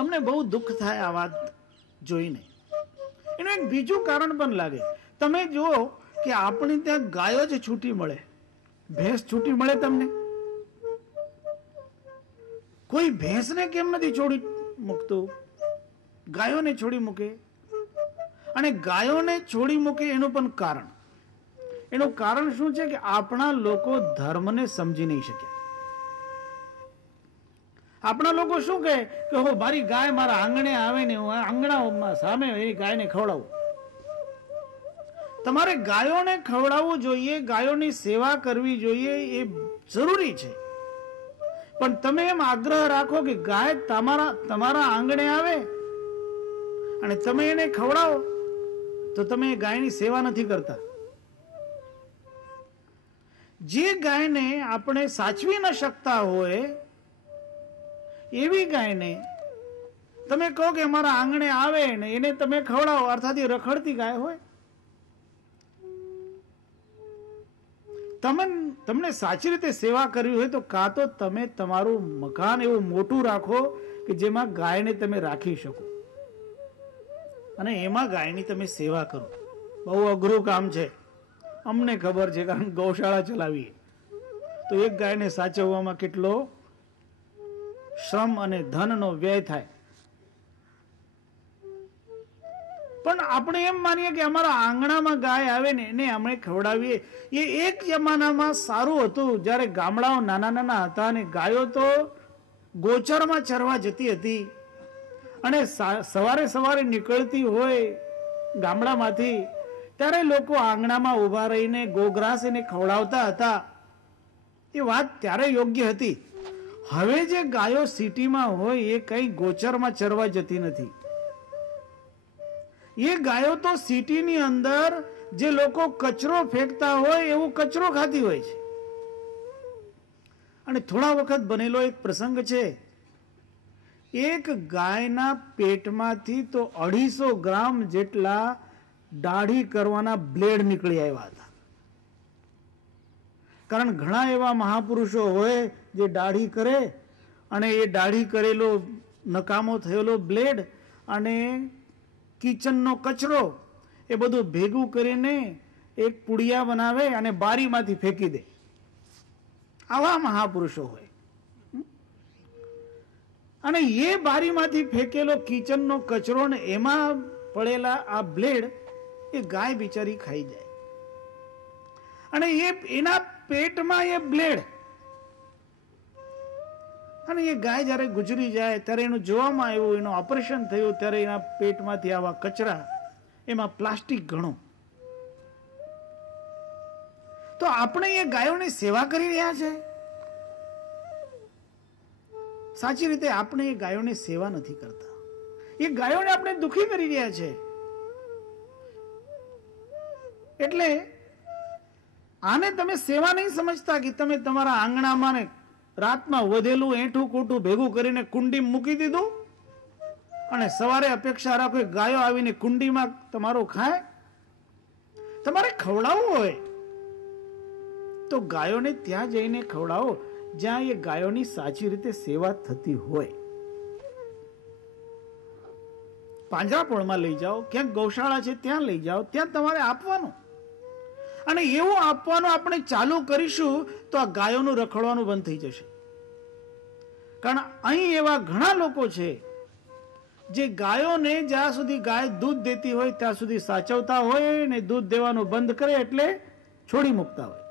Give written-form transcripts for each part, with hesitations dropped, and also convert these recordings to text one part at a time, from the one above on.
અમને બહુ દુઃખ થાય આ વાત જોઈને. એનું એક બીજું કારણ પણ લાગે. તમે જુઓ કે આપણે ત્યાં ગાયો જ છૂટી મળે, ભેંસ છૂટી મળે તમને? કોઈ ભેંસને કેમ નથી છોડી મૂકતું? ગાયોને છોડી મૂકે. અને ગાયોને છોડી મૂકે એનું પણ કારણ, એનું કારણ શું છે કે આપણા લોકો ધર્મને સમજી નહીં શક્યા. આપણા લોકો શું કહે કે હો મારી ગાય મારા આંગણે આવે ને હું આંગણામાં સામે એ ગાયને ખવડાવું. તમારે ગાયોને ખવડાવવું જોઈએ, ગાયોની સેવા કરવી જોઈએ, એ જરૂરી છે. પણ તમે એમ આગ્રહ રાખો કે ગાય તમારા આંગણે આવે અને તમે એને ખવડાવો, તો તમે ગાયની સેવા નથી કરતા. જે ગાયને આપણે સાચવી ન શકતા હોય એવી ગાયને તમે કહો કે અમારા આંગણે આવે ને એને તમે ખવડાવો, અર્થાત એ રખડતી ગાય હોય. તમને સાચી રીતે સેવા કરવી હોય તો કાં તો તમે તમારું મકાન એવું મોટું રાખો કે જેમાં ગાયને તમે રાખી શકો અને એમાં ગાયની તમે સેવા કરો. બહુ અઘરું કામ છે, અમને ખબર છે, કારણ ગૌશાળા ચલાવીએ તો એક ગાયને સાચવવામાં કેટલો શ્રમ અને ધનનો વ્યય થાય. પણ આપણે એમ માનીએ કે અમારા આંગણામાં ગાય આવે ને એને અમે ખવડાવીએ. એ એક જમાનામાં સારું હતું, જ્યારે ગામડાઓ નાના નાના હતા અને ગાયો તો ગોચરમાં ચરવા જતી હતી અને સવારે સવારે નીકળતી હોય ગામડામાંથી, ત્યારે લોકો આંગણામાં ઉભા રહીને ગોગ્રાસ એને ખવડાવતા હતા. એ વાત ત્યારે યોગ્ય હતી. હવે જે ગાયો સિટીમાં હોય એ કઈ ગોચરમાં ચરવા જતી નથી. એ ગાયો તો સિટીની અંદર જે લોકો કચરો ફેંકતા હોય એવું કચરો ખાતી હોય છે. અને થોડા વખત બનેલો એક પ્રસંગ છે, એક ગાયના પેટમાંથી તો 250 ગ્રામ જેટલા દાઢી કરવાના બ્લેડ નીકળી આવ્યા હતા. કારણ ઘણા એવા મહાપુરુષો હોય જે દાઢી કરે અને એ દાઢી કરેલો નકામો થયેલો બ્લેડ અને કિચનનો કચરો એ બધું ભેગું કરીને એક પુડિયા બનાવે અને બારીમાંથી ફેંકી દે. આવા મહાપુરુષો હોય. અને એ બારીમાંથી ફેંકેલો કિચનનો કચરો ને એમાં પડેલા આ બ્લેડ એ ગાય બિચારી ખાઈ જાય. અને એના પેટમાં એ બ્લેડ, અને એ ગાય જયારે ગુજરી જાય ત્યારે એનું જોવામાં આવ્યું, એનું ઓપરેશન થયું ત્યારે એના પેટમાંથી આવા કચરા, એમાં પ્લાસ્ટિક ઘણું. તો આપણે એ ગાયોની સેવા કરી રહ્યા છે? સાચી રીતે આપણે એ ગાયોની સેવા નથી કરતા. એ ગાયોને આપણે દુખી કરી રહ્યા છે. એટલે આને તમે સેવા નહીં સમજતા કે તમે તમારા આંગણામાં ને રાતમાં વધેલું એઠું કૂટું ભેગું કરીને કુંડી મૂકી દીધું અને સવારે અપેક્ષા રાખો ગાયો આવીને કુંડીમાં તમારું ખાય. તમારે ખવડાવવું હોય તો ગાયોને ત્યાં જઈને ખવડાવો જ્યાં એ ગાયોની સાચી રીતે સેવા થતી હોય. પાંજરાપોળમાં લઈ જાઓ, ક્યાંક ગૌશાળા છે ત્યાં લઈ જાઓ, ત્યાં તમારે આપવાનું. અને એવું આપવાનું આપણે ચાલુ કરીશું તો આ ગાયોનું રખડવાનું બંધ થઈ જશે. કારણ અહીં એવા ઘણા લોકો છે જે ગાયોને જ્યાં સુધી ગાય દૂધ દેતી હોય ત્યાં સુધી સાચવતા હોય ને દૂધ દેવાનું બંધ કરે એટલે છોડી મૂકતા હોય.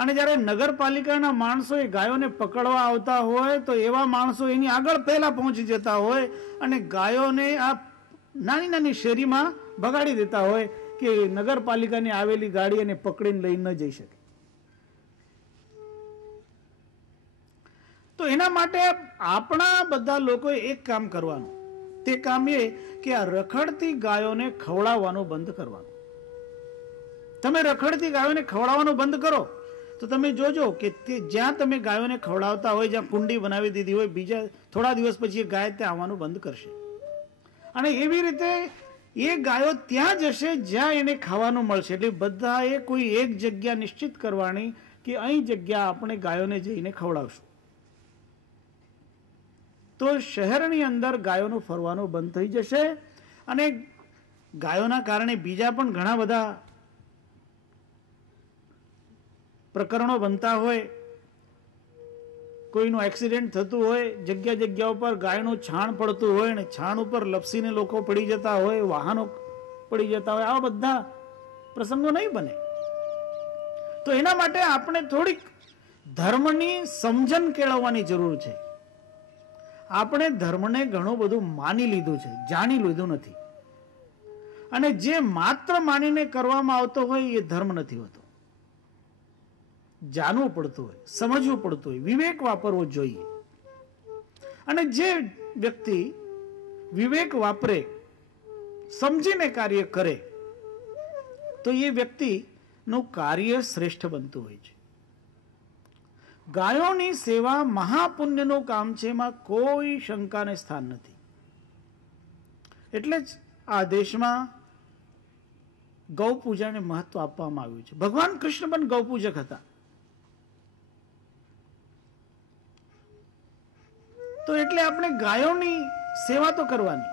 અને જ્યારે નગરપાલિકાના માણસો એ ગાયોને પકડવા આવતા હોય તો એવા માણસો એની આગળ પહેલા પહોંચી જતા હોય અને ગાયોને આ નાની નાની શેરીમાં ભગાડી દેતા હોય કે નગરપાલિકાની આવેલી ગાડી એને પકડીને લઈ ન જઈ શકે. તો એના માટે આપણા બધા લોકોએ એક કામ કરવાનું. તે કામ એ કે આ રખડતી ગાયોને ખવડાવવાનું બંધ કરવાનું. તમે રખડતી ગાયોને ખવડાવવાનું બંધ કરો તો તમે જોજો કે તે જ્યાં તમે ગાયોને ખવડાવતા હોય, જ્યાં કુંડી બનાવી દીધી હોય, બીજા થોડા દિવસ પછી એ ગાય ત્યાં આવવાનું બંધ કરશે. અને એવી રીતે એ ગાયો ત્યાં જશે જ્યાં એને ખાવાનું મળશે. એટલે બધાએ કોઈ એક જગ્યા નિશ્ચિત કરવાની કે અહીં જગ્યા આપણે ગાયોને જઈને ખવડાવશું. તો શહેરની અંદર ગાયોનું ફરવાનું બંધ થઈ જશે અને ગાયોના કારણે બીજા પણ ઘણા બધા પ્રકરણો બનતા હોય, કોઈનું એક્સિડન્ટ થતું હોય, જગ્યા ઉપર ગાયનું છાણ પડતું હોય ને છાણ ઉપર લપસીને લોકો પડી જતા હોય, વાહનો પડી જતા હોય, આવા બધા પ્રસંગો નહીં બને. તો એના માટે આપણે થોડીક ધર્મની સમજણ કેળવવાની જરૂર છે. આપણે ધર્મને ઘણું બધું માની લીધું છે, જાણી લીધું નથી. અને જે માત્ર માનીને કરવામાં આવતો હોય એ ધર્મ નથી હોતો. જાણવું પડતું હોય, સમજવું પડતું હોય, વિવેક વાપરવો જોઈએ. અને જે વ્યક્તિ વિવેક વાપરે, સમજીને કાર્ય કરે, તો એ વ્યક્તિનું કાર્ય શ્રેષ્ઠ બનતું હોય છે. ગાયોની સેવા મહાપુણ્યનું કામ છે, એમાં કોઈ શંકાને સ્થાન નથી. એટલે જ આ દેશમાં ગૌ પૂજાને મહત્વ આપવામાં આવ્યું છે. ભગવાન કૃષ્ણ પણ ગૌ પૂજક હતા. તો એટલે આપણે ગાયોની સેવા તો કરવાની,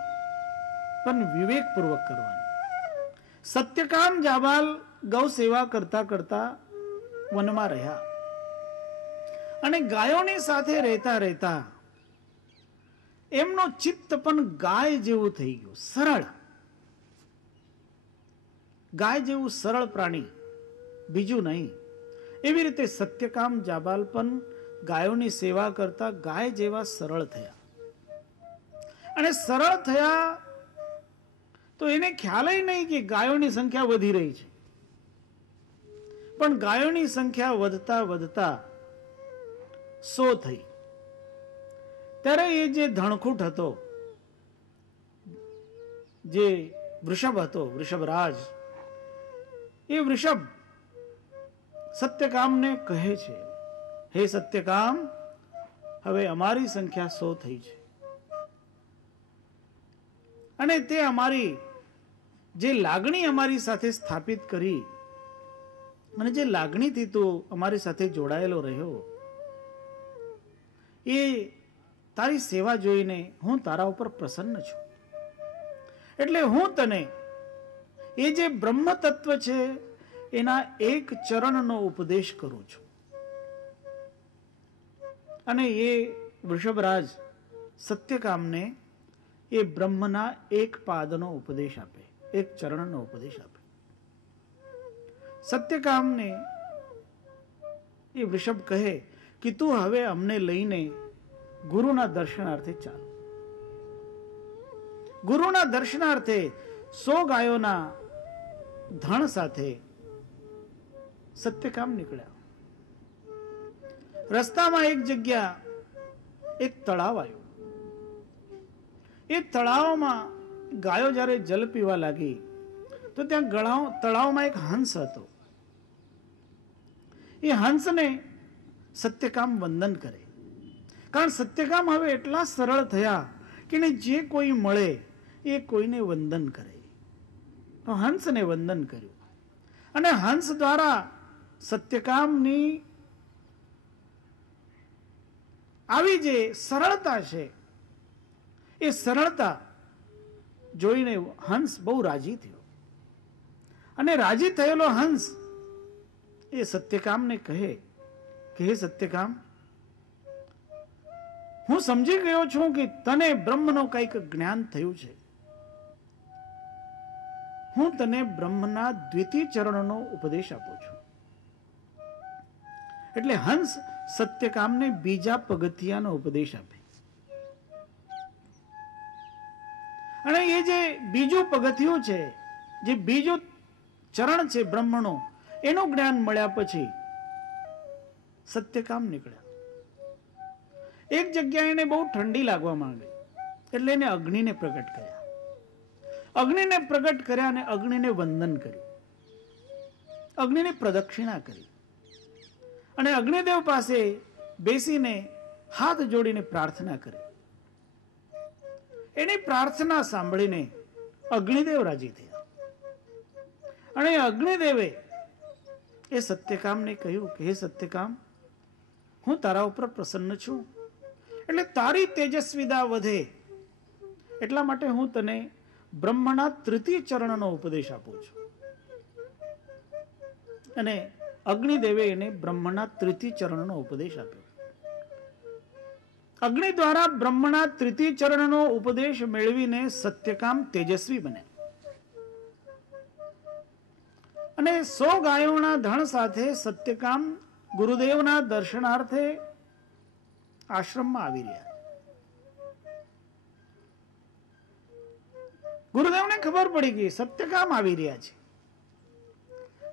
પણ વિવેકપૂર્વક કરવાની. સત્યકામ જાબાલ ગૌ સેવા કરતા કરતા વનમાં રહ્યા અને ગાયોની સાથે રહેતા રહેતા એમનો ચિત્ત પણ ગાય જેવું થઈ ગયું, સરળ. ગાય જેવું સરળ પ્રાણી બીજું નહીં. એવી રીતે સત્યકામ જાબાલ પણ ગાયોની સેવા કરતા ગાય જેવા સરળ થયા. અને સરળ થયા તો એને ખ્યાલ નહીં કે ગાયોની સંખ્યા વધી રહી છે. પણ ગાયોની સંખ્યા વધતા વધતા 100 થઈ. ત્યારે એ જે ધણખૂટ હતો, જે વૃષભ હતો, વૃષભરાજ, એ વૃષભ સત્યકામને કહે છે, હે સત્યકામ, હવે અમારી સંખ્યા 100 થઈ છે અને તે અમારી જે લાગણી અમારી સાથે સ્થાપિત કરી અને જે લાગણીથી તું અમારી સાથે જોડાયેલો રહ્યો, એ તારી સેવા જોઈને હું તારા ઉપર પ્રસન્ન છું. એટલે હું તને એ જે બ્રહ્મ તત્વ છે એના એક ચરણનો ઉપદેશ કરું છું. અને એ વૃષભરાજ સત્યકામને એ બ્રહ્મના એક પાદનો ઉપદેશ આપે, એક ચરણનો ઉપદેશ આપે. સત્યકામને એ વૃષભ કહે કે તું હવે અમને લઈને ગુરુના દર્શનાર્થે ચાલ. ગુરુના દર્શનાર્થે 100 ગાયોના ધણ સાથે સત્યકામ નીકળ્યા. રસ્તામાં એક જગ્યા એક તળાવ આવ્યું. એ તળાવમાં ગાયો જ્યારે જલ પીવા લાગી તો ત્યાં તળાવમાં એક હંસ હતો. એ હંસને સત્યકામ વંદન કરે. કારણ સત્યકામ હવે એટલા સરળ થયા કે જે કોઈ મળે એ કોઈને વંદન કરે. તો હંસને વંદન કર્યું અને હંસ દ્વારા સત્યકામની આવી જે સરળતા છે, એ સરળતા જોઈને હંસ બહુ રાજી થયો. અને રાજી થયેલો હંસ એ સત્યકામને કહે કે હે સત્યકામ, હું સમજી ગયો છું કે તને બ્રહ્મનો કંઈક જ્ઞાન થયું છે. હું તને બ્રહ્મના દ્વિતીય ચરણનો ઉપદેશ આપું છું. એટલે હંસ સત્યકામને બીજા પગથિયાનો ઉપદેશ આપે. અને એ જે બીજું પગથિયું છે, જે બીજું ચરણ છે બ્રહ્મનો, એનું જ્ઞાન મળ્યા પછી સત્યકામ નીકળ્યા. એક જગ્યાએ એને બહુ ઠંડી લાગવા માંડી એટલે એને અગ્નિને પ્રગટ કર્યા. અગ્નિને પ્રગટ કર્યા અને અગ્નિને વંદન કર્યું, અગ્નિને પ્રદક્ષિણા કરી અને અગ્નિદેવ પાસે બેસીને હાથ જોડીને પ્રાર્થના કરી. એની પ્રાર્થના સાંભળીને અગ્નિદેવ રાજી થયા અને અગ્નિદેવે એ સત્યકામને કહ્યું કે હે સત્યકામ, હું તારા ઉપર પ્રસન્ન છું. એટલે તારી તેજસ્વીતા વધે એટલા માટે હું તને બ્રહ્મના તૃતીય ચરણનો ઉપદેશ આપું છું. અને અગ્નિદેવે એને બ્રહ્મના તૃતીય ચરણનો ઉપદેશ આપ્યો. અગ્નિ દ્વારા બ્રહ્મના તૃતીય ચરણનો ઉપદેશ મેળવીને સત્યકામ તેજસ્વી બને અને 100 ગાયોના ધણ સાથે સત્યકામ ગુરુદેવના દર્શનાર્થે આશ્રમમાં આવી રહ્યા. ગુરુદેવને ખબર પડી ગઈ સત્યકામ આવી રહ્યા છે,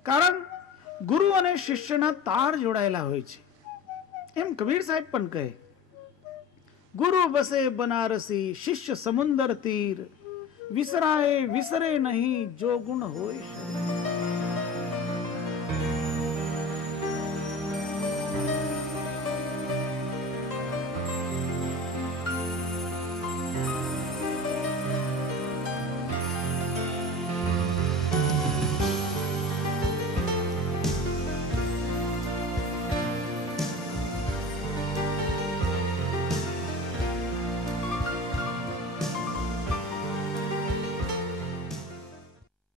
કારણ ગુરુ અને શિષ્યના તાર જોડાયેલા હોય છે. એમ કબીર સાહેબ પણ કહે, ગુરુ બસે બનારસી શિષ્ય સમુંદર તીર, વિસરાય વિસરે નહીં જો ગુણ હોય.